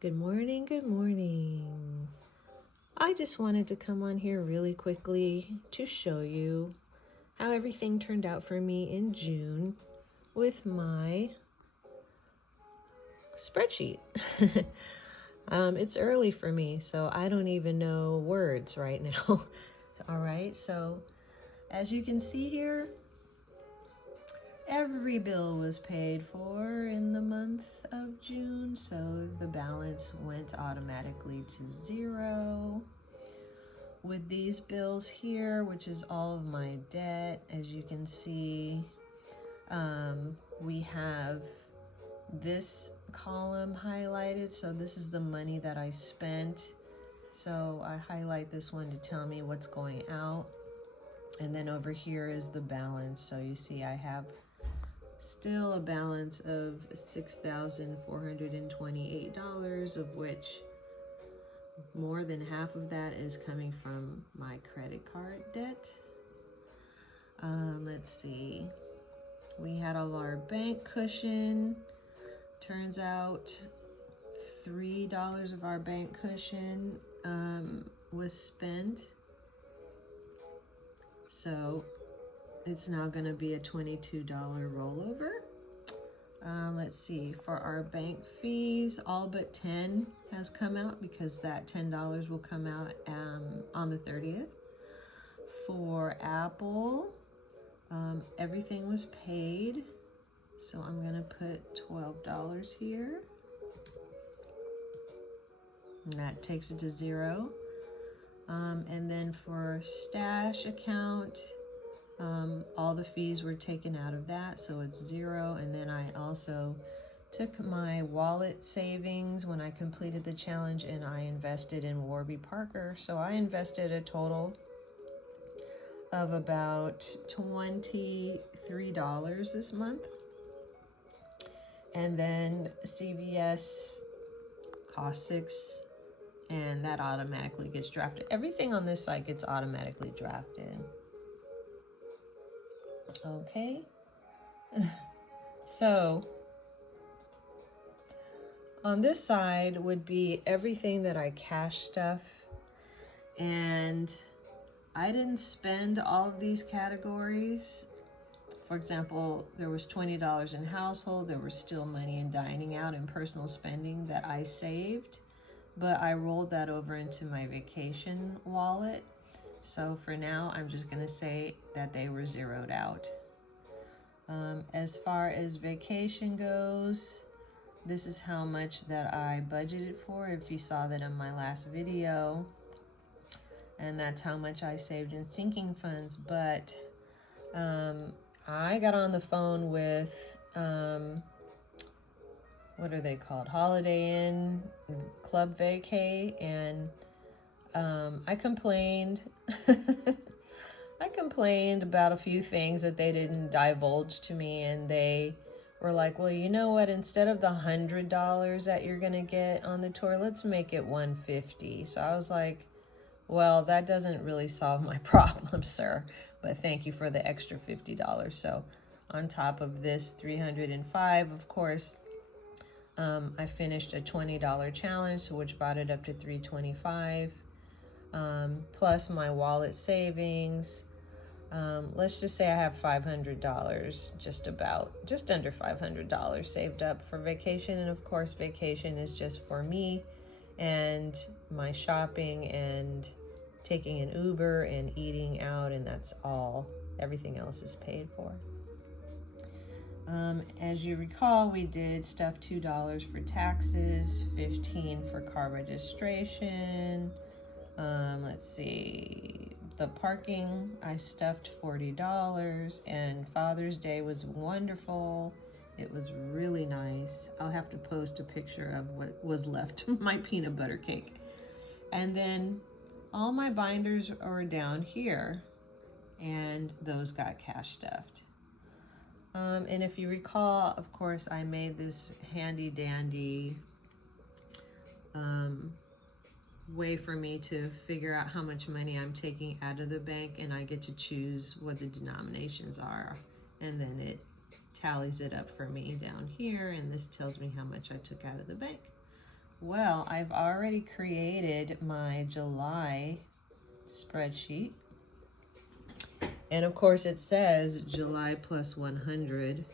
Good morning, good morning. I just wanted to come on here really quickly to show you how everything turned out for me in June with my spreadsheet. It's early for me, so I don't even know words right now. All right, so as you can see here, every bill was paid for in the month of June, so the balance went automatically to zero. With these bills here, which is all of my debt, as you can see, we have this column highlighted, so this is the money that I spent. So I highlight this one to tell me what's going out. And then over here is the balance. So you see I have still a balance of $6,428, of which more than half of that is coming from my credit card debt. Let's see. We had all our bank cushion. Turns out $3 of our bank cushion was spent. So it's now going to be a $22 rollover. Let's see, for our bank fees, all but 10 has come out because that $10 will come out on the 30th. For Apple, everything was paid. So I'm going to put $12 here. And that takes it to zero. And then for stash account, all the fees were taken out of that, so it's zero. And then I also took my wallet savings when I completed the challenge and I invested in Warby Parker. So I invested a total of about $23 this month. And then CVS cost $6, and that automatically gets drafted. Everything on this site gets automatically drafted. Okay, so on this side would be everything that I cash stuff, and I didn't spend all of these categories. For example, there was $20 in household. There was still money in dining out and personal spending that I saved, but I rolled that over into my vacation wallet. So for now, I'm just going to say that they were zeroed out. As far as vacation goes, this is how much that I budgeted for, if you saw that in my last video. And that's how much I saved in sinking funds. But I got on the phone with, what are they called? Holiday Inn, Club Vacay, and I complained. I complained about a few things that they didn't divulge to me, and they were like, well, you know what, instead of the $100 that you're gonna get on the tour, let's make it $150. So I was like, well, that doesn't really solve my problem, sir, but thank you for the extra $50. So on top of this $305, of course, I finished a $20 challenge, which brought it up to $325, plus my wallet savings. Let's just say I have $500, just under $500 saved up for vacation. And of course, vacation is just for me and my shopping and taking an Uber and eating out, and that's all. Everything else is paid for. As you recall, we did stuff $2 for taxes, $15 for car registration. Let's see, the parking, I stuffed $40, and Father's Day was wonderful. It was really nice. I'll have to post a picture of what was left of my peanut butter cake. And then all my binders are down here, and those got cash stuffed. And if you recall, of course, I made this handy dandy way for me to figure out how much money I'm taking out of the bank, and I get to choose what the denominations are, and then it tallies it up for me down here, and this tells me how much I took out of the bank. Well, I've already created my July spreadsheet. And of course it says July plus 100.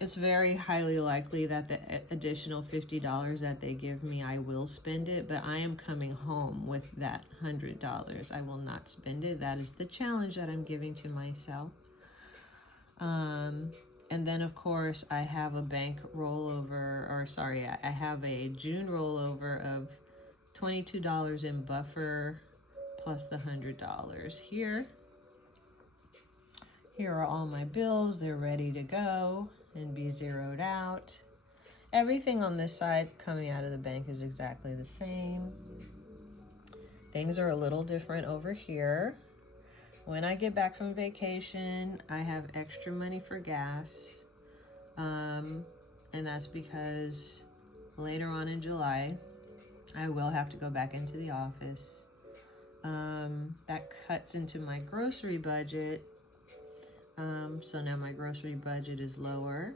It's very highly likely that the additional $50 that they give me, I will spend it, but I am coming home with that $100. I will not spend it. That is the challenge that I'm giving to myself. And then of course I have a bank rollover, or sorry, I have a June rollover of $22 in buffer plus the $100 here. Here are all my bills. They're ready to go and be zeroed out. Everything on this side coming out of the bank is exactly the same. Things are a little different over here. When I get back from vacation, I have extra money for gas. And that's because later on in July, I will have to go back into the office. That cuts into my grocery budget. So now my grocery budget is lower.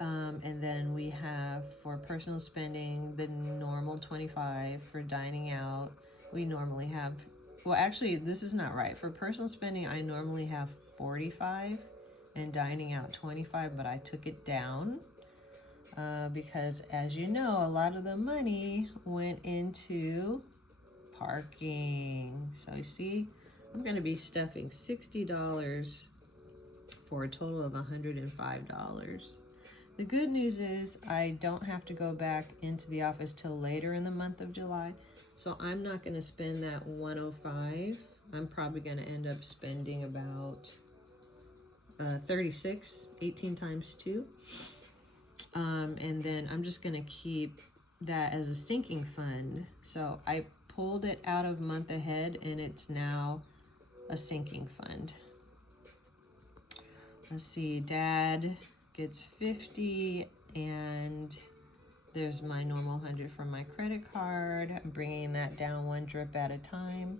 And then we have, for personal spending, the normal 25 for dining out. We normally have, well, actually, this is not right. For personal spending, I normally have 45 and dining out 25, but I took it down because, as you know, a lot of the money went into parking. So you see, I'm going to be stuffing $60 for a total of $105. The good news is I don't have to go back into the office till later in the month of July. So I'm not going to spend that $105. I'm probably going to end up spending about 36, 18 times 2. And then I'm just going to keep that as a sinking fund. So I pulled it out of month ahead and it's now a sinking fund. Let's see, Dad gets 50 and there's my normal 100 from my credit card. I'm bringing that down one drip at a time.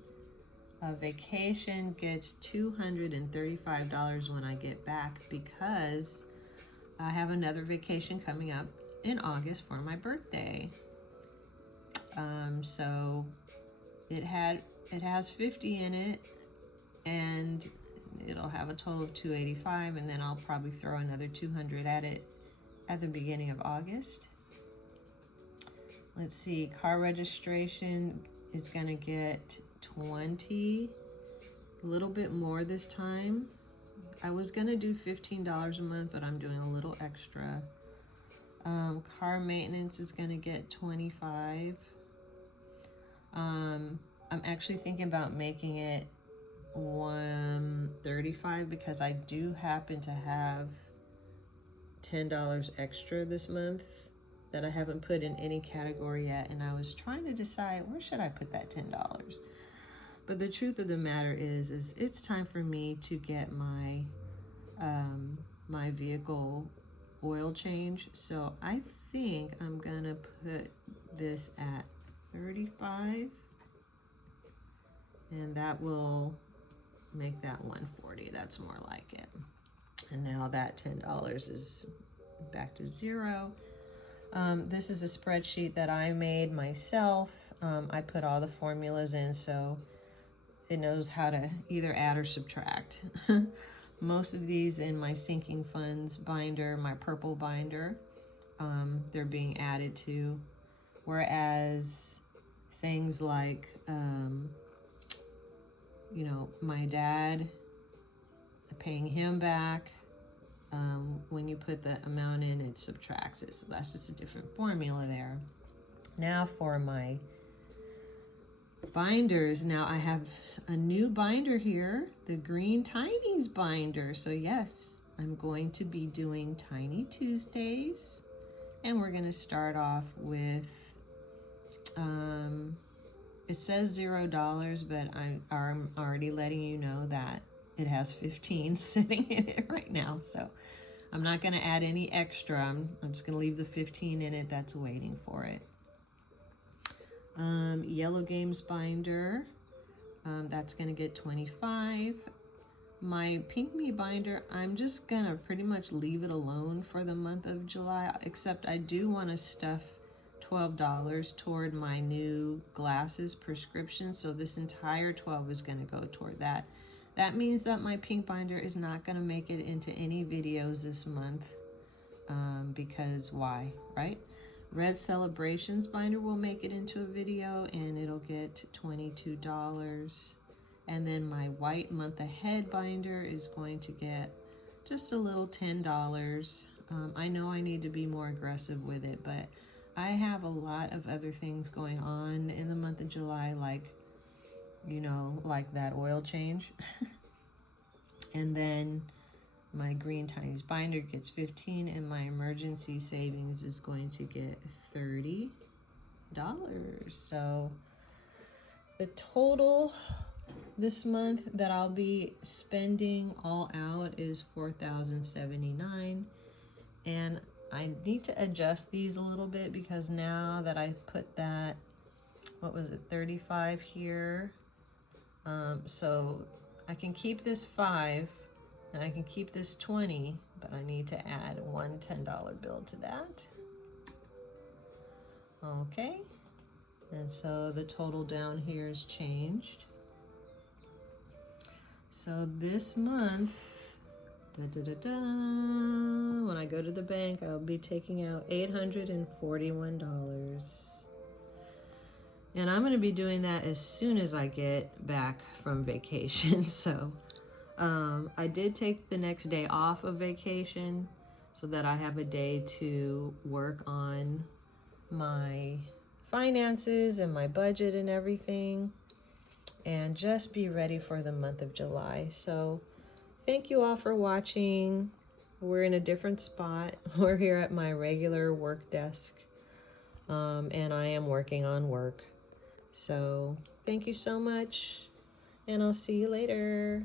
Vacation gets $235 when I get back because I have another vacation coming up in August for my birthday. So it has 50 in it, and it'll have a total of 285, and then I'll probably throw another 200 at it at the beginning of August. Let's see, car registration is gonna get 20, a little bit more this time. I was gonna do $15 a month, but I'm doing a little extra. Car maintenance is gonna get 25. I'm actually thinking about making it 135 because I do happen to have $10 extra this month that I haven't put in any category yet, and I was trying to decide where should I put that $10. But the truth of the matter is it's time for me to get my my vehicle oil change. So I think I'm gonna put this at 35, and that will make that 140. That's more like it. And now that $10 is back to zero. This is a spreadsheet that I made myself. I put all the formulas in so it knows how to either add or subtract. Most of these in my sinking funds binder, my purple binder, they're being added to. Whereas things like, you know, my dad, paying him back, when you put the amount in, it subtracts it. So that's just a different formula there. Now for my binders. Now I have a new binder here, the Green Tinies binder. So yes, I'm going to be doing Tiny Tuesdays. And we're going to start off with, it says $0, but I'm already letting you know that it has 15 sitting in it right now. So I'm not going to add any extra. I'm just going to leave the 15 in it that's waiting for it. Yellow Games binder, that's going to get 25. My Pink Me binder, I'm just gonna pretty much leave it alone for the month of July, except I do want to stuff $12 toward my new glasses prescription, so this entire 12 is going to go toward that. That means that my pink binder is not going to make it into any videos this month, because why, right? Red Celebrations binder will make it into a video and it'll get $22. And then my white month ahead binder is going to get just a little $10. I know I need to be more aggressive with it, but I have a lot of other things going on in the month of July, like, you know, like that oil change. And then my Green Tiny's binder gets 15, and my emergency savings is going to get $30. So the total this month that I'll be spending all out is $4,079, and I need to adjust these a little bit because now that I put that, what was it, 35 here, so I can keep this 5 and I can keep this 20, but I need to add one $10 bill to that. Okay, and so the total down here is changed. So this month, when I go to the bank, I'll be taking out $841. And I'm going to be doing that as soon as I get back from vacation. So I did take the next day off of vacation so that I have a day to work on my finances and my budget and everything, and just be ready for the month of July. So thank you all for watching. We're in a different spot. We're here at my regular work desk, and I am working on work. So thank you so much, and I'll see you later.